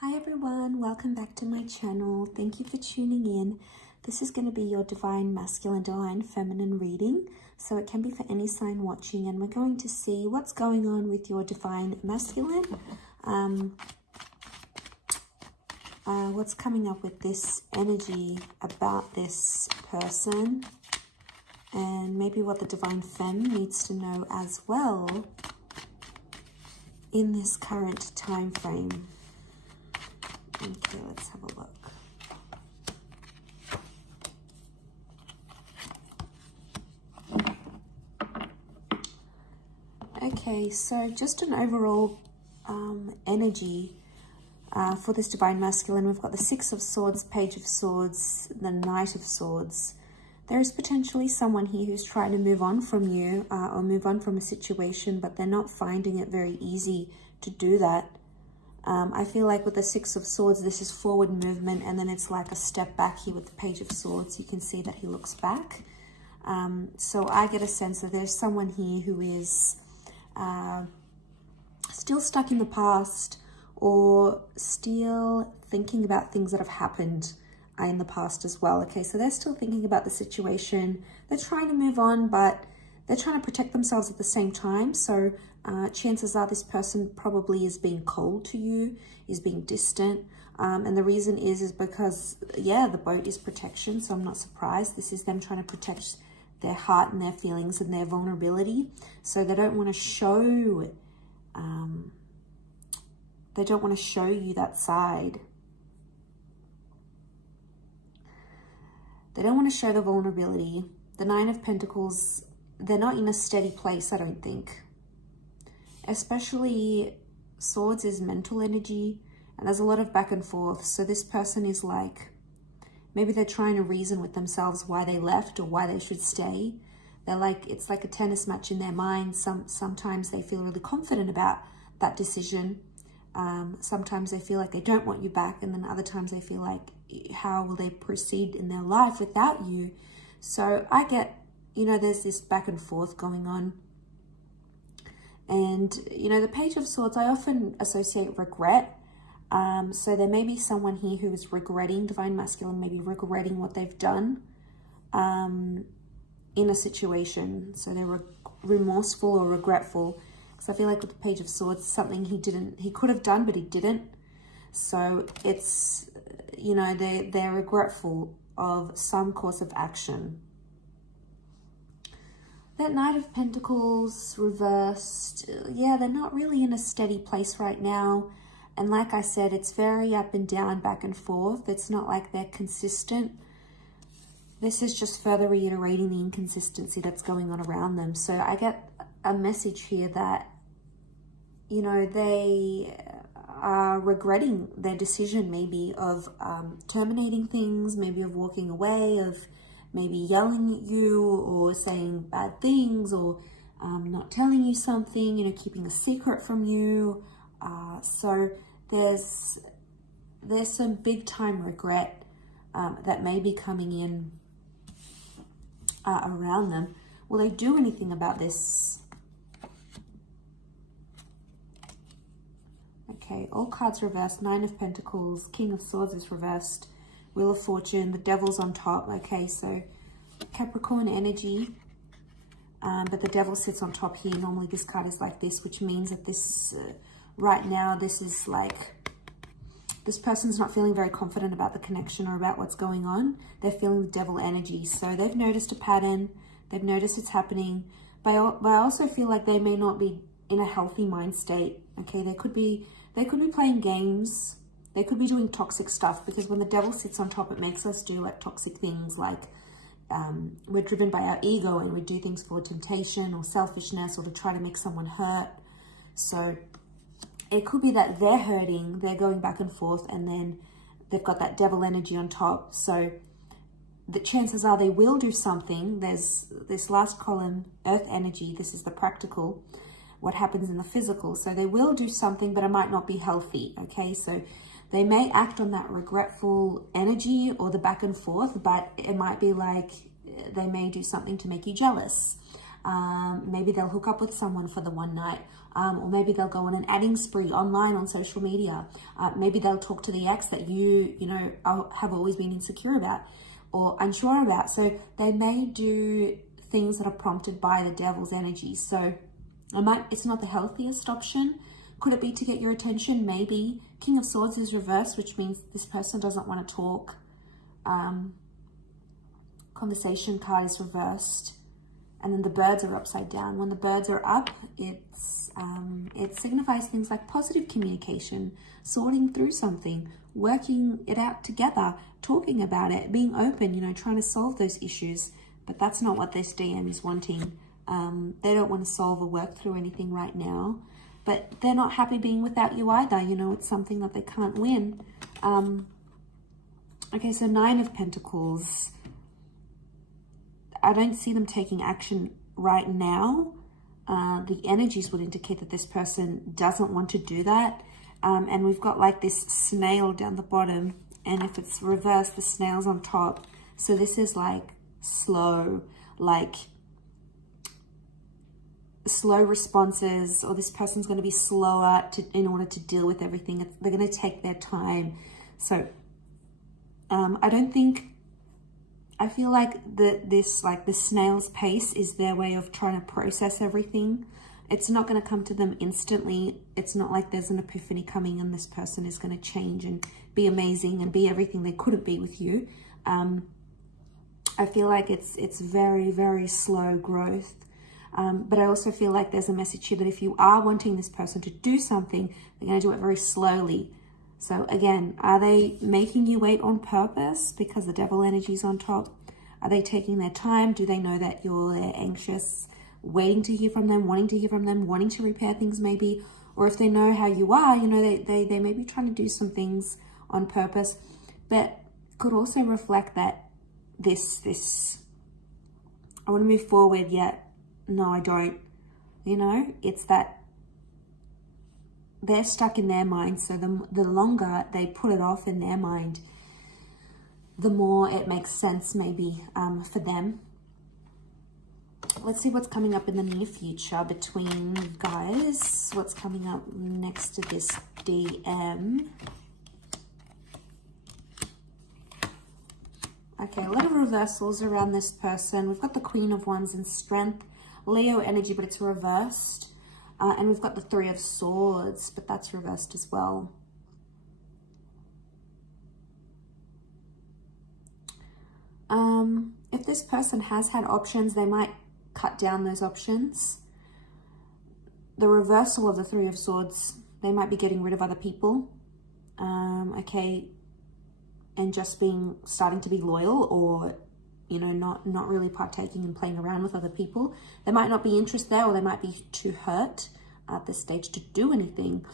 Hi everyone, welcome back to my channel. Thank you for tuning in. This is going to be your divine masculine, divine feminine reading. So it can be for any sign watching, and we're going to see what's going on with your divine masculine. What's coming up with this energy about this person, and maybe what the divine femme needs to know as well in this current time frame. Okay, let's have a look. Okay, so just an overall energy for this divine masculine. We've got the Six of Swords, Page of Swords, the Knight of Swords. There is potentially someone here who's trying to move on from you or move on from a situation, but they're not finding it very easy to do that. I feel like with the Six of Swords, this is forward movement, and then it's like a step back here with the Page of Swords. You can see that he looks back. So I get a sense that there's someone here who is still stuck in the past, or still thinking about things that have happened in the past as well. Okay, so they're still thinking about the situation. They're trying to move on, but they're trying to protect themselves at the same time. So chances are this person probably is being cold to you, is being distant. And the reason is because, yeah, the boat is protection. So I'm not surprised. This is them trying to protect their heart and their feelings and their vulnerability. So they don't want to show, you that side. They don't want to show the vulnerability. The Nine of Pentacles, they're not in a steady place, I don't think. Especially Swords is mental energy, and there's a lot of back and forth. So this person is like, maybe they're trying to reason with themselves why they left or why they should stay. They're like, it's like a tennis match in their mind. Sometimes they feel really confident about that decision. Sometimes they feel like they don't want you back, and then other times they feel like, how will they proceed in their life without you? So I get, there's this back and forth going on. And, the Page of Swords, I often associate regret. So there may be someone here who is regretting, divine masculine, maybe regretting what they've done in a situation. So they're remorseful or regretful. Because I feel like with the Page of Swords, something he could have done, but he didn't. So it's, they're regretful of some course of action. That Knight of Pentacles reversed, yeah, they're not really in a steady place right now. And like I said, it's very up and down, back and forth. It's not like they're consistent. This is just further reiterating the inconsistency that's going on around them. So I get a message here that, they are regretting their decision maybe of terminating things, maybe of walking away, of maybe yelling at you or saying bad things, or not telling you something, keeping a secret from you. So there's some big time regret that may be coming in around them. Will they do anything about this? Okay, all cards reversed. Nine of Pentacles, King of Swords is reversed. Wheel of Fortune, the Devil's on top. Okay, so Capricorn energy, but the Devil sits on top here. Normally this card is like this, which means that this, right now, this is like, this person's not feeling very confident about the connection or about what's going on. They're feeling the Devil energy. So they've noticed a pattern. They've noticed it's happening. But I also feel like they may not be in a healthy mind state. Okay, they could be playing games. They could be doing toxic stuff, because when the Devil sits on top, it makes us do like toxic things, like we're driven by our ego and we do things for temptation or selfishness or to try to make someone hurt. So it could be that they're hurting, they're going back and forth, and then they've got that Devil energy on top. So the chances are they will do something. There's this last column, Earth energy. This is the practical, what happens in the physical. So they will do something, but it might not be healthy. Okay, so they may act on that regretful energy or the back and forth, but it might be like they may do something to make you jealous. Maybe they'll hook up with someone for the one night, or maybe they'll go on an adding spree online on social media. Maybe they'll talk to the ex that you have always been insecure about or unsure about. So they may do things that are prompted by the devil's energy. So it's not the healthiest option. Could it be to get your attention? Maybe. King of Swords is reversed, which means this person doesn't want to talk. Conversation card is reversed. And then the birds are upside down. When the birds are up, it signifies things like positive communication, sorting through something, working it out together, talking about it, being open, trying to solve those issues. But that's not what this DM is wanting. They don't want to solve or work through anything right now. But they're not happy being without you either. It's something that they can't win. Okay, so 9 of Pentacles. I don't see them taking action right now. The energies would indicate that this person doesn't want to do that. And we've got like this snail down the bottom. And if it's reversed, the snail's on top. So this is like slow responses, or this person's going to be slower in order to deal with everything. They're going to take their time. So I feel like the snail's pace is their way of trying to process everything. It's not going to come to them instantly. It's not like there's an epiphany coming and this person is going to change and be amazing and be everything they couldn't be with you. I feel like it's very, very slow growth. But I also feel like there's a message here that if you are wanting this person to do something, they're going to do it very slowly. So again, are they making you wait on purpose because the devil energy is on top? Are they taking their time? Do they know that you're anxious, waiting to hear from them, wanting to hear from them, wanting to repair things maybe? Or if they know how you are, they may be trying to do some things on purpose, but could also reflect that I want to move forward, yet no, I don't. It's that they're stuck in their mind. So the longer they put it off in their mind, the more it makes sense maybe for them. Let's see what's coming up in the near future between you guys. What's coming up next to this DM? Okay, a lot of reversals around this person. We've got the Queen of Wands in Strength, Leo energy, but it's reversed. And we've got the 3 of Swords, but that's reversed as well. If this person has had options, they might cut down those options. The reversal of the 3 of Swords, they might be getting rid of other people. Okay, and just starting to be loyal, or not really partaking and playing around with other people. There might not be interest there, or they might be too hurt at this stage to do anything.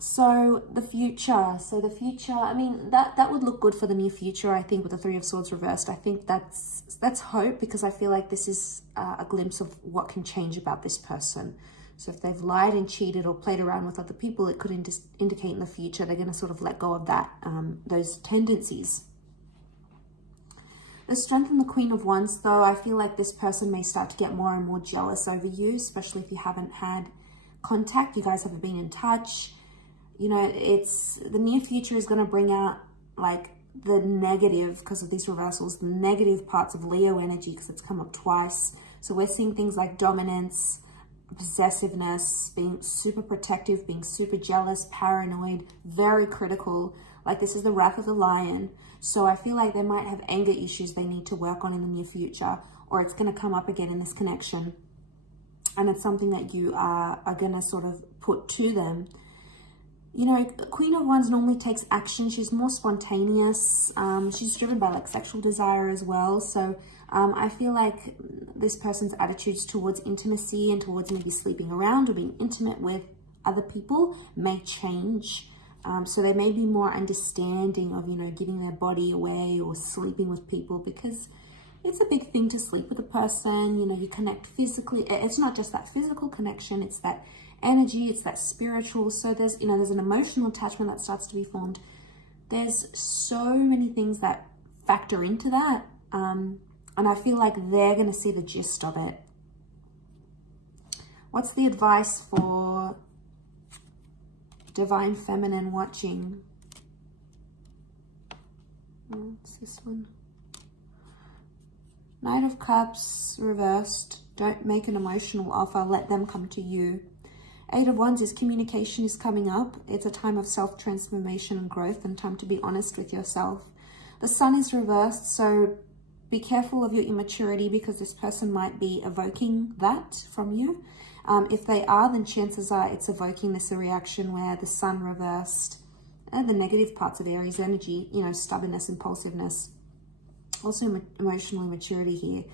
So the future, I mean, that would look good for the near future, I think, with the 3 of Swords reversed. I think that's hope, because I feel like this is a glimpse of what can change about this person. So if they've lied and cheated or played around with other people, it could indicate in the future they're going to sort of let go of that, those tendencies. The Strength and the Queen of Wands, though, I feel like this person may start to get more and more jealous over you, especially if you haven't had contact, you guys haven't been in touch. The near future is going to bring out like the negative, because of these reversals, the negative parts of Leo energy, because it's come up twice. So we're seeing things like dominance, possessiveness, being super protective, being super jealous, paranoid, very critical. Like this is the wrath of the lion. So I feel like they might have anger issues they need to work on in the near future, or it's going to come up again in this connection. And it's something that you are going to sort of put to them. Queen of Wands normally takes action. She's more spontaneous. She's driven by like sexual desire as well. So I feel like this person's attitudes towards intimacy and towards maybe sleeping around or being intimate with other people may change. So they may be more understanding of, giving their body away or sleeping with people, because it's a big thing to sleep with a person. You connect physically. It's not just that physical connection, it's that energy, it's that spiritual. So there's an emotional attachment that starts to be formed. There's so many things that factor into that. And I feel like they're going to see the gist of it. What's the advice for Divine Feminine watching? What's this one? Knight of Cups reversed. Don't make an emotional offer. Let them come to you. Eight of Wands is communication is coming up. It's a time of self-transformation and growth and time to be honest with yourself. The Sun is reversed, so be careful of your immaturity because this person might be evoking that from you. If they are, then chances are it's evoking this reaction where the Sun reversed and the negative parts of Aries energy, you know, stubbornness, impulsiveness, also emotional immaturity here.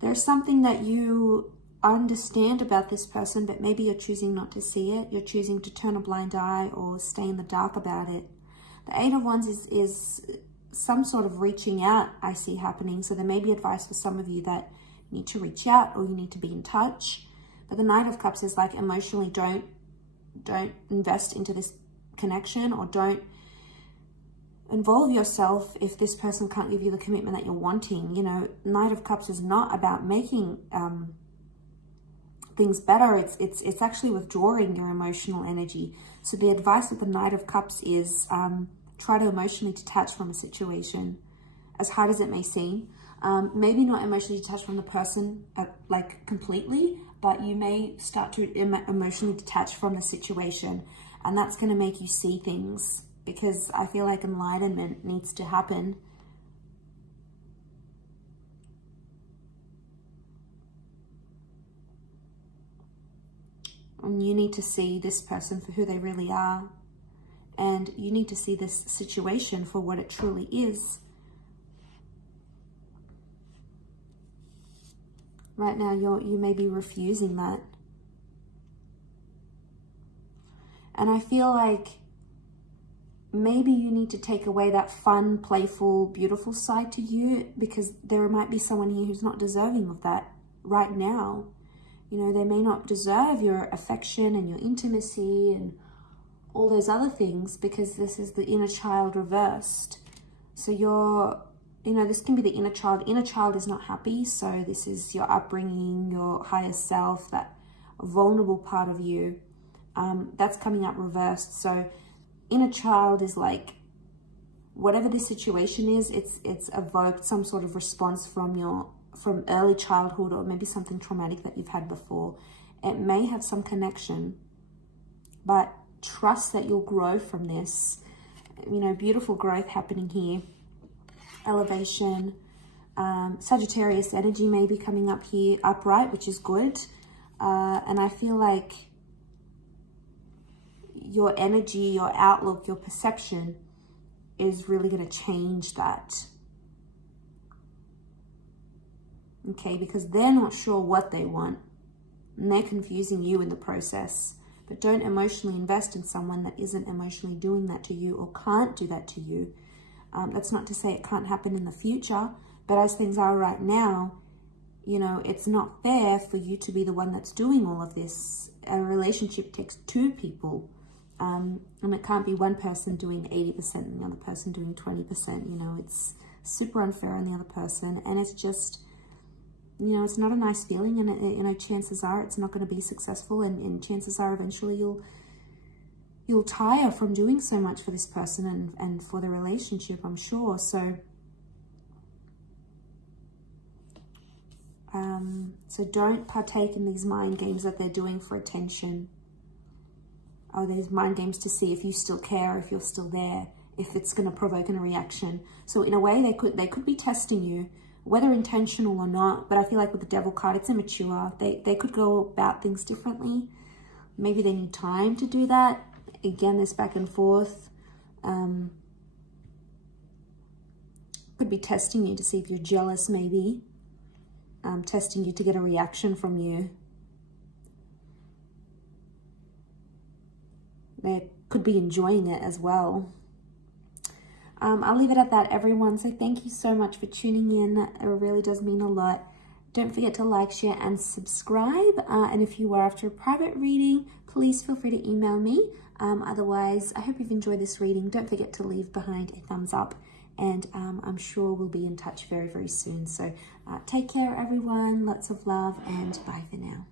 There's something that you understand about this person, but maybe you're choosing not to see it. You're choosing to turn a blind eye or stay in the dark about it. The Eight of Wands is some sort of reaching out I see happening. So there may be advice for some of you that need to reach out or you need to be in touch. But the Knight of Cups is like emotionally don't invest into this connection or don't involve yourself if this person can't give you the commitment that you're wanting. You know, Knight of Cups is not about making things better. It's actually withdrawing your emotional energy. So the advice of the Knight of Cups is try to emotionally detach from a situation, as hard as it may seem. Maybe not emotionally detach from the person like completely, but you may start to emotionally detach from the situation, and that's going to make you see things, because I feel like enlightenment needs to happen. And you need to see this person for who they really are. And you need to see this situation for what it truly is. Right now, you may be refusing that. And I feel like maybe you need to take away that fun, playful, beautiful side to you, because there might be someone here who's not deserving of that right now. You know, they may not deserve your affection and your intimacy and all those other things, because this is the inner child reversed. So this can be the inner child. Inner child is not happy. So this is your upbringing, your higher self, that vulnerable part of you. That's coming up reversed. So inner child is like, whatever this situation is, it's evoked some sort of response from early childhood, or maybe something traumatic that you've had before. It may have some connection, but trust that you'll grow from this. You know, beautiful growth happening here. Elevation. Sagittarius energy may be coming up here upright, which is good. And I feel like your energy, your outlook, your perception is really going to change that. Okay, because they're not sure what they want and they're confusing you in the process. But don't emotionally invest in someone that isn't emotionally doing that to you or can't do that to you. That's not to say it can't happen in the future, but as things are right now, you know, it's not fair for you to be the one that's doing all of this. A relationship takes two people, and it can't be one person doing 80% and the other person doing 20%. You know, it's super unfair on the other person, and it's just, you know, it's not a nice feeling, and you know, chances are it's not going to be successful, and chances are eventually you'll tire from doing so much for this person and for the relationship, I'm sure. So don't partake in these mind games that they're doing for attention, or these mind games to see if you still care, if you're still there, if it's going to provoke a reaction. So in a way, they could be testing you, whether intentional or not. But I feel like with the Devil card, it's immature. They could go about things differently. Maybe they need time to do that. Again, this back and forth. Could be testing you to see if you're jealous, maybe. Testing you to get a reaction from you. They could be enjoying it as well. I'll leave it at that, everyone. So thank you so much for tuning in. It really does mean a lot. Don't forget to like, share, and subscribe. And if you are after a private reading, please feel free to email me. Otherwise, I hope you've enjoyed this reading. Don't forget to leave behind a thumbs up and I'm sure we'll be in touch very, very soon. So take care, everyone. Lots of love, and bye for now.